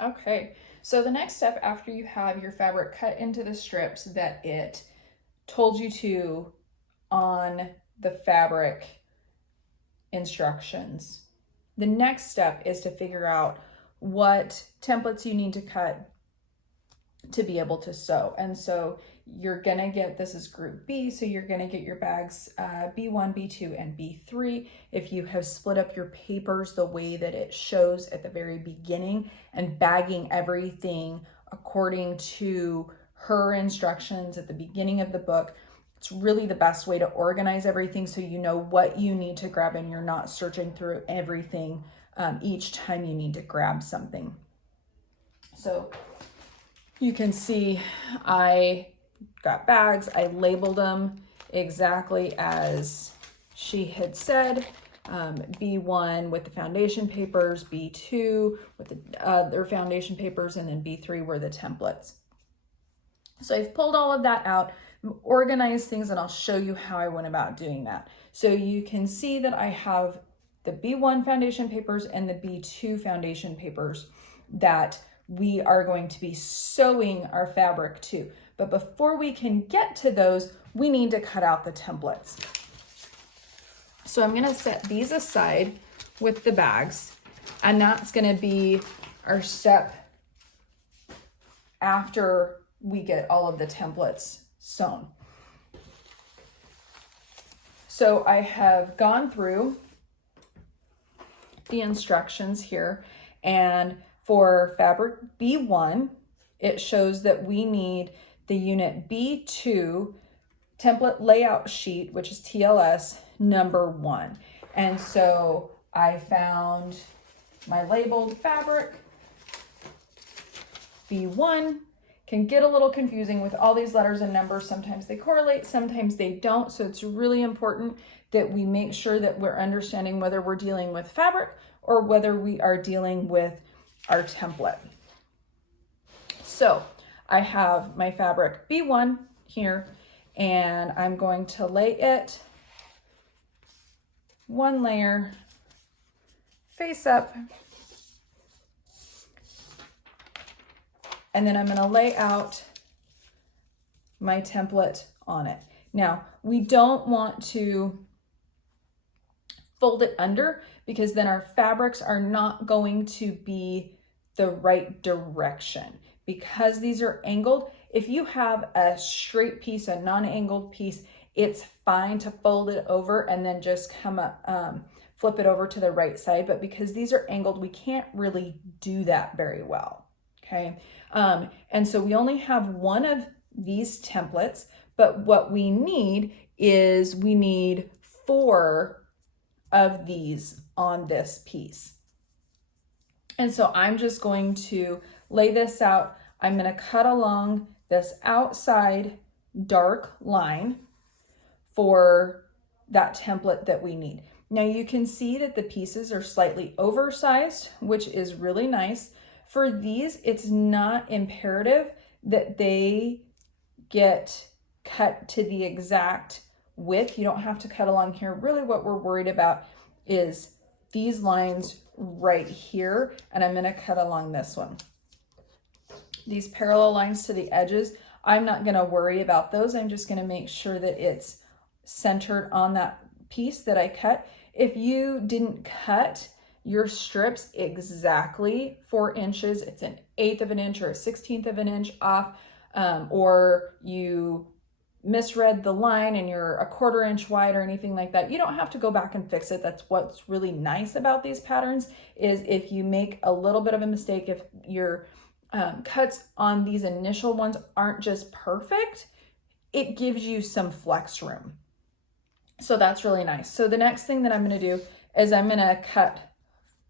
Okay, so the next step after you have your fabric cut into the strips that it told you to on the fabric instructions, the next step is to figure out what templates you need to cut to be able to sew. And so you're gonna get, this is group B, so you're gonna get your bags B1, B2, and B3. If you have split up your papers the way that it shows at the very beginning and bagging everything according to her instructions at the beginning of the book, it's really the best way to organize everything so you know what you need to grab and you're not searching through everything each time you need to grab something. So you can see I got bags. I labeled them exactly as she had said. B1 with the foundation papers, B2 with the other foundation papers, and then B3 were the templates. So I've pulled all of that out, organized things, and I'll show you how I went about doing that. So you can see that I have the B1 foundation papers and the B2 foundation papers that we are going to be sewing our fabric to. But before we can get to those, we need to cut out the templates. So I'm gonna set these aside with the bags, and that's gonna be our step after we get all of the templates sewn. So I have gone through the instructions here, and for fabric B1, it shows that we need the unit B2 template layout sheet, which is TLS number 1. And so I found my labeled fabric. B1 can get a little confusing with all these letters and numbers. Sometimes they correlate, sometimes they don't. So it's really important that we make sure that we're understanding whether we're dealing with fabric or whether we are dealing with our template. So I have my fabric B1 here, and I'm going to lay it one layer face up, and then I'm going to lay out my template on it. Now, we don't want to fold it under because then our fabrics are not going to be the right direction. Because these are angled, if you have a straight piece, a non-angled piece, it's fine to fold it over and then just come up, flip it over to the right side. But because these are angled, we can't really do that very well, okay? And so we only have one of these templates, but what we need is we need 4 of these on this piece. And so I'm just going to lay this out. I'm going to cut along this outside dark line for that template that we need. Now you can see that the pieces are slightly oversized, which is really nice. For these, it's not imperative that they get cut to the exact width. You don't have to cut along here. Really what we're worried about is these lines right here, and I'm going to cut along this one. These parallel lines to the edges, I'm not going to worry about those. I'm just going to make sure that it's centered on that piece that I cut. If you didn't cut your strips exactly 4 inches, it's an 1/8 of an inch or a 1/16 of an inch off, or you misread the line and you're a 1/4 inch wide or anything like that, you don't have to go back and fix it. That's what's really nice about these patterns, is if you make a little bit of a mistake, if your cuts on these initial ones aren't just perfect, it gives you some flex room. So that's really nice. So the next thing that I'm going to do is I'm going to cut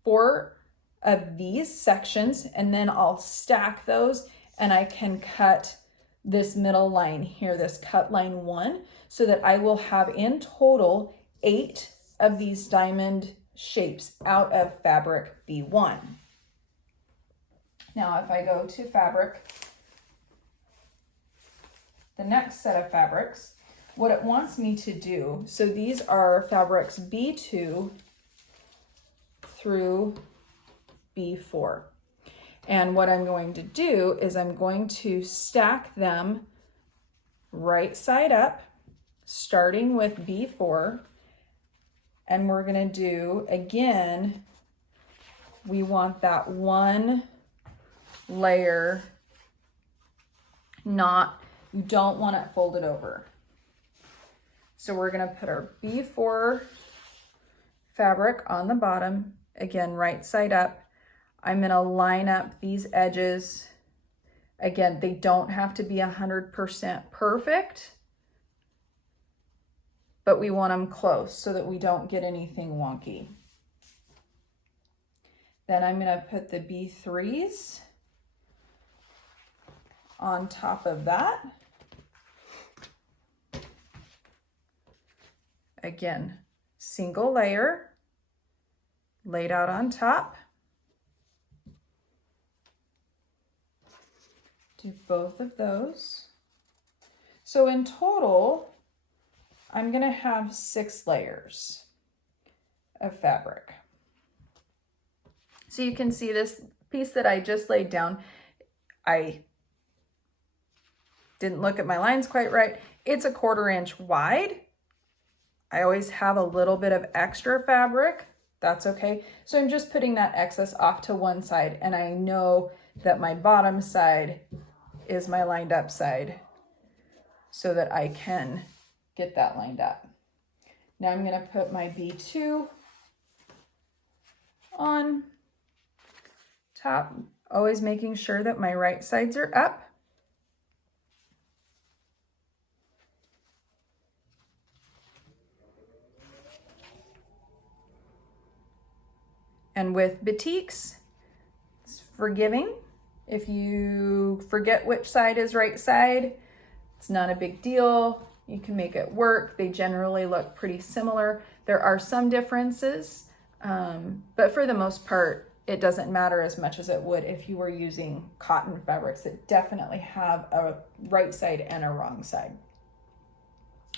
4 of these sections, and then I'll stack those, and I can cut this middle line here, this cut line 1, so that I will have in total 8 of these diamond shapes out of fabric B1. Now, if I go to fabric, the next set of fabrics, what it wants me to do, so these are fabrics B2 through B4. And what I'm going to do is I'm going to stack them right side up, starting with B4. And we're gonna do, again, we want that one layer, you don't want it folded over. So we're gonna put our B4 fabric on the bottom, again, right side up. I'm gonna line up these edges. Again, they don't have to be 100% perfect, but we want them close so that we don't get anything wonky. Then I'm gonna put the B3s on top of that. Again, single layer laid out on top. Do both of those. So in total, I'm gonna have 6 layers of fabric. So you can see this piece that I just laid down, I didn't look at my lines quite right. It's a 1/4 inch wide. I always have a little bit of extra fabric. That's okay. So I'm just putting that excess off to one side, and I know that my bottom side is my lined up side so that I can get that lined up. Now I'm gonna put my B2 on top, always making sure that my right sides are up. And with batiks, it's forgiving. If you forget which side is right side, it's not a big deal. You can make it work. They generally look pretty similar. There are some differences, but for the most part, it doesn't matter as much as it would if you were using cotton fabrics that definitely have a right side and a wrong side.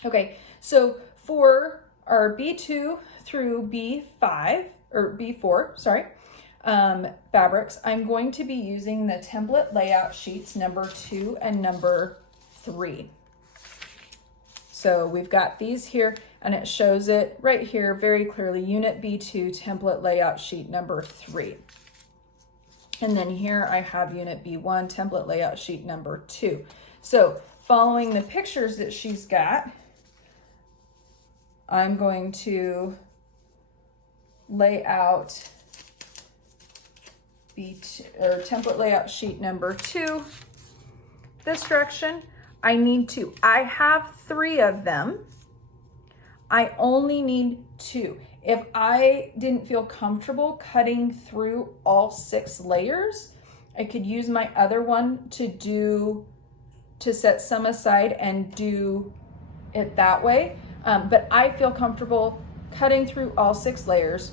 Okay, so for our B2 through B5, or B4, sorry, fabrics, I'm going to be using the template layout sheets number 2 and number 3. So we've got these here, and it shows it right here very clearly, unit B2 template layout sheet number 3. And then here I have unit B1 template layout sheet number 2. So following the pictures that she's got, I'm going to lay out template layout sheet number 2 this direction. I have 3 of them. I only need 2. If I didn't feel comfortable cutting through all 6 layers, I could use my other one to set some aside and do it that way. But I feel comfortable cutting through all 6 layers.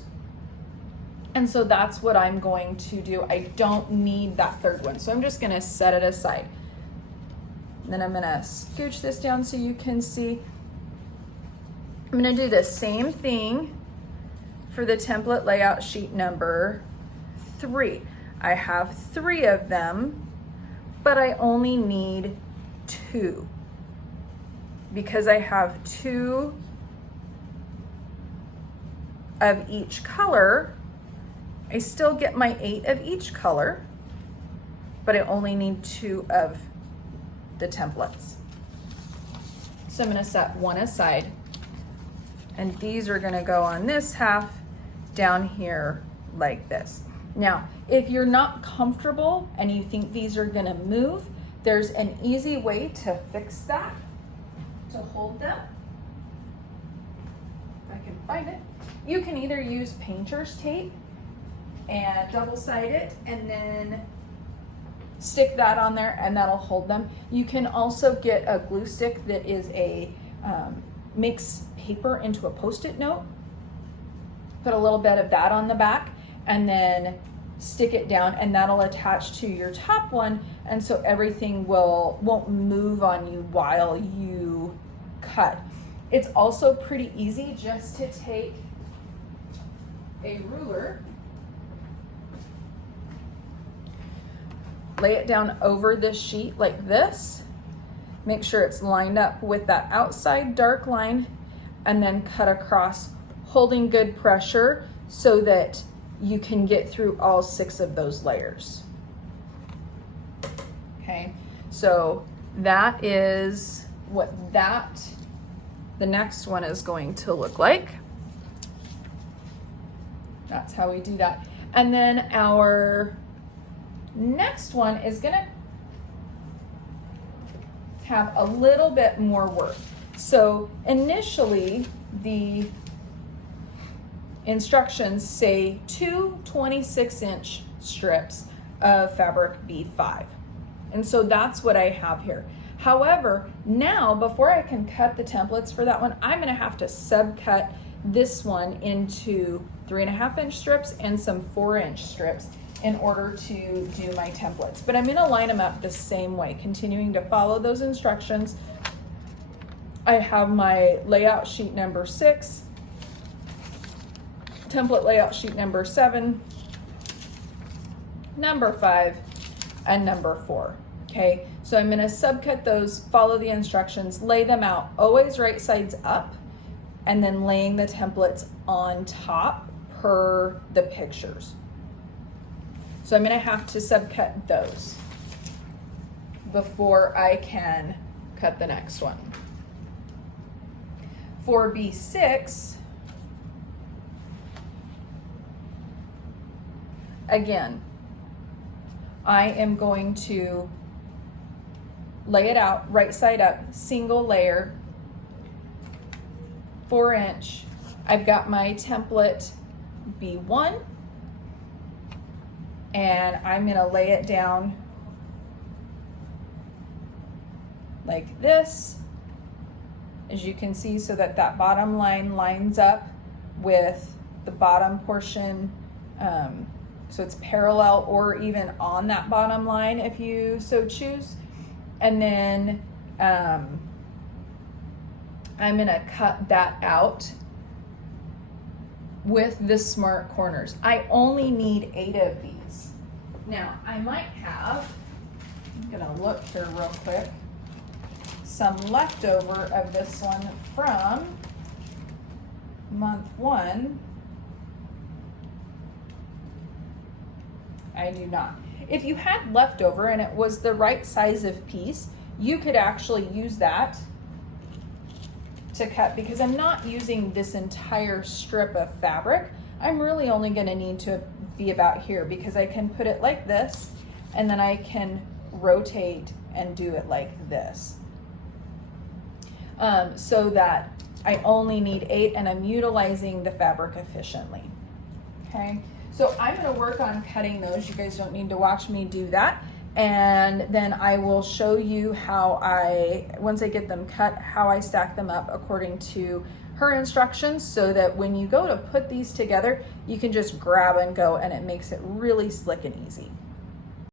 And so that's what I'm going to do. I don't need that 3rd one. So I'm just gonna set it aside. And then I'm gonna scooch this down so you can see. I'm gonna do the same thing for the template layout sheet number 3. I have 3 of them, but I only need 2 because I have 2 of each color. I still get my 8 of each color, but I only need 2 of the templates. So I'm gonna set one aside, and these are gonna go on this half down here like this. Now, if you're not comfortable and you think these are gonna move, there's an easy way to fix that, to hold them. If I can find it. You can either use painter's tape and double-side it and then stick that on there and that'll hold them. You can also get a glue stick that is makes paper into a Post-it note. Put a little bit of that on the back and then stick it down, and that'll attach to your top one, and so everything won't move on you while you cut. It's also pretty easy just to take a ruler lay it down over this sheet like this. Make sure it's lined up with that outside dark line, and then cut across, holding good pressure so that you can get through all 6 of those layers. Okay, so that is what the next one is going to look like. That's how we do that. And then our next one is gonna have a little bit more work. So initially, the instructions say 2 26-inch strips of fabric B5. And so that's what I have here. However, now before I can cut the templates for that one, I'm gonna have to subcut this one into 3.5-inch strips and some 4-inch strips in order to do my templates. But I'm gonna line them up the same way, continuing to follow those instructions. I have my layout sheet number 6, template layout sheet number 7, number 5, and number 4. Okay, so I'm gonna subcut those, follow the instructions, lay them out, always right sides up, and then laying the templates on top per the pictures. So I'm gonna have to subcut those before I can cut the next one. For B6, again, I am going to lay it out right side up, single layer, 4-inch. I've got my template B1, and I'm gonna lay it down like this, as you can see, so that that bottom line lines up with the bottom portion, so it's parallel or even on that bottom line if you so choose. And then I'm gonna cut that out with the smart corners. I only need 8 of these. Now I might have, I'm gonna look here real quick, some leftover of this one from month 1. I do not. If you had leftover and it was the right size of piece, you could actually use that to cut, because I'm not using this entire strip of fabric. I'm really only going to need to be about here, because I can put it like this and then I can rotate and do it like this, so that I only need 8 and I'm utilizing the fabric efficiently. Okay, so I'm going to work on cutting those. You guys don't need to watch me do that. And then I will show you how once I get them cut, how I stack them up according to her instructions, so that when you go to put these together, you can just grab and go, and it makes it really slick and easy.